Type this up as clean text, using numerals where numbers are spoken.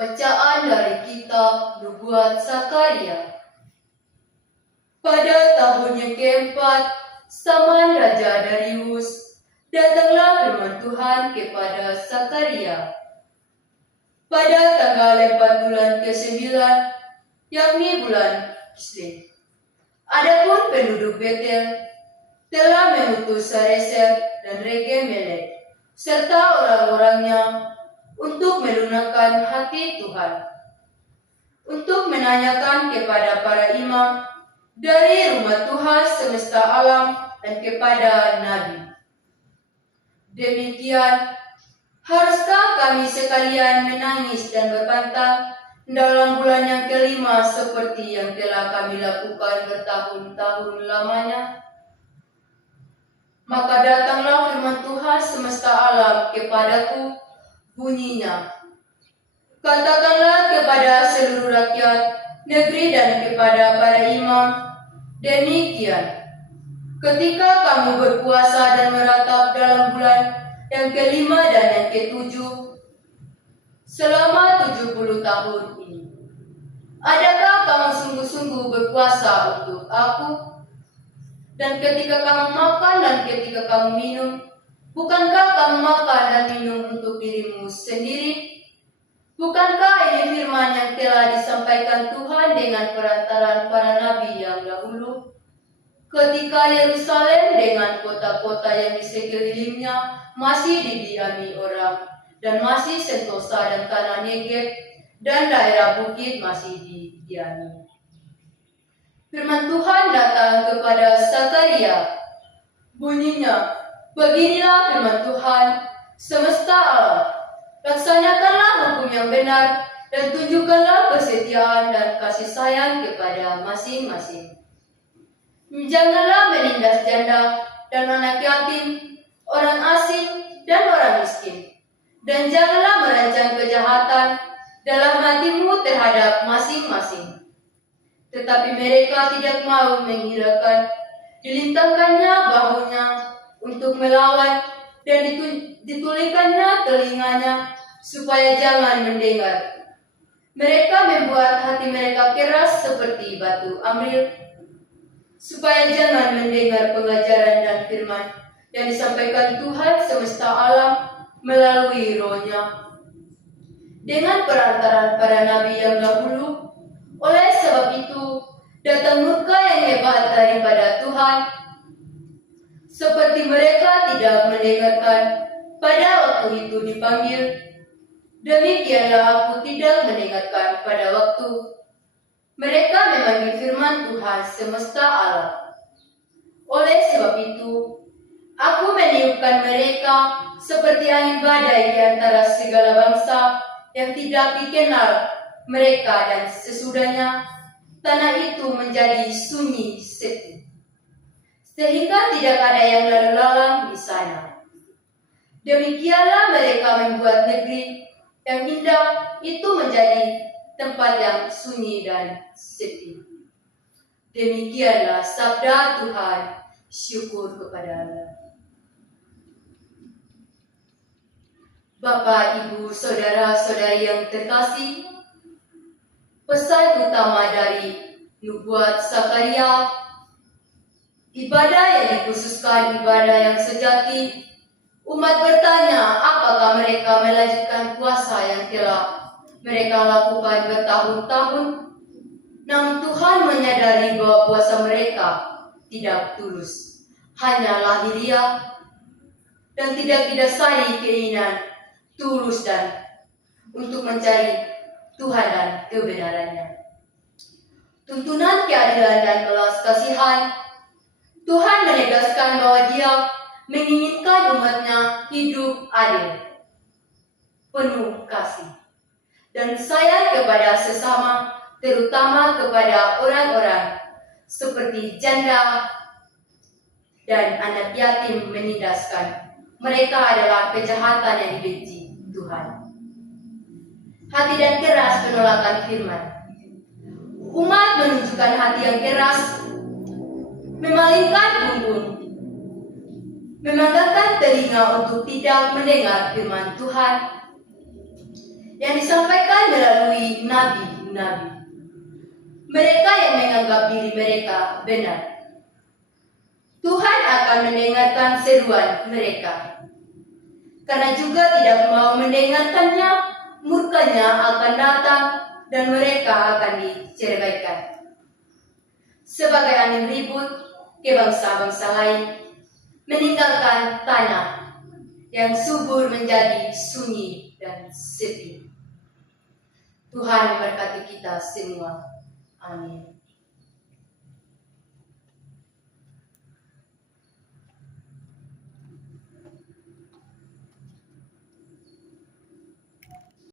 Bacaan dari kitab Nubuat Zakaria. Pada tahun yang keempat, zaman Raja Darius, datanglah firman Tuhan kepada Zakaria. Pada tanggal 4 bulan ke-9, yakni bulan Kislev, adapun penduduk Betel telah mengutus Sarezer dan Rege-Melek serta orang-orangnya untuk melunakkan hati Tuhan, untuk menanyakan kepada para imam dari rumah Tuhan semesta alam dan kepada nabi. Demikian, haruskah kami sekalian menangis dan berpantang dalam bulan yang kelima seperti yang telah kami lakukan bertahun-tahun lamanya? Maka datanglah firman Tuhan semesta alam kepadaku, bunyinya, katakanlah kepada seluruh rakyat negeri dan kepada para imam, demikian, ketika kamu berpuasa dan meratap dalam bulan yang kelima dan yang ketujuh, selama 70 tahun ini, adakah kamu sungguh-sungguh berpuasa untuk aku? Dan ketika kamu makan dan ketika kamu minum, bukankah kamu makan dan minum untuk dirimu sendiri? Bukankah ini firman yang telah disampaikan Tuhan dengan perantaran para nabi yang dahulu? Ketika Yerusalem dengan kota-kota yang di sekelilingnya masih didiami orang, dan masih Sentosa dan tanah Negeb dan daerah bukit masih didiami. Firman Tuhan datang kepada Zakaria. Bunyinya, beginilah firman Tuhan semesta alam. Laksanakanlah hukum yang benar dan tunjukkanlah kesetiaan dan kasih sayang kepada masing-masing. Janganlah menindas janda dan anak yatim, orang asing dan orang miskin. Dan janganlah merancang kejahatan dalam hatimu terhadap masing-masing. Tetapi mereka tidak mau menghiraukan, dilintangkannya bahunya untuk melawan dan ditulikannya telinganya supaya jangan mendengar. Mereka membuat hati mereka keras seperti batu amril, supaya jangan mendengar pengajaran dan firman yang disampaikan Tuhan semesta alam melalui Roh-Nya dengan perantaran para nabi yang dahulu. Oleh sebab itu, datang murka yang hebat daripada Tuhan, seperti mereka tidak mendengarkan pada waktu itu dipanggil. Demikianlah aku tidak mendengarkan pada waktu mereka memanggil firman Tuhan semesta alam. Oleh sebab itu, aku meniupkan mereka seperti angin badai di antara segala bangsa yang tidak dikenal mereka, dan sesudahnya tanah itu menjadi sunyi sepi, sehingga tidak ada yang lalu lalang di sana. Demikianlah mereka membuat negeri yang indah itu menjadi tempat yang sunyi dan sepi. Demikianlah sabda Tuhan. Syukur kepada Allah. Bapak, Ibu, Saudara-saudari yang terkasih, pesan utama dari Nubuat Zakaria, ibadah yang dikhususkan ibadah yang sejati. Umat bertanya, apakah mereka melanjutkan puasa yang telah mereka lakukan bertahun-tahun? Namun Tuhan menyadari bahwa puasa mereka tidak tulus, hanya lahiriah dan tidak didasari keinginan tulus dan untuk mencari Tuhan dan kebenarannya. Tuntunan keadilan dan belas kasihan, Tuhan menegaskan bahwa Dia menginginkan umatnya hidup adil, penuh kasih, dan sayang kepada sesama, terutama kepada orang-orang seperti janda dan anak yatim, menindaskan. Mereka adalah kejahatan yang dibenci Tuhan. Hati dan keras penolakan firman. Umat menunjukkan hati yang keras, memalingkan punggung, memandangkan telinga untuk tidak mendengar firman Tuhan. yang disampaikan melalui nabi-nabi. Mereka yang menganggap diri mereka benar, Tuhan akan mendengarkan seruan mereka. Karena juga tidak mau mendengarkannya, murkanya akan datang dan mereka akan diceraikan. Sebagai angin ribut ke bangsa-bangsa lain, meninggalkan tanah yang subur menjadi sunyi dan sepi. Tuhan memberkati kita semua. Amin.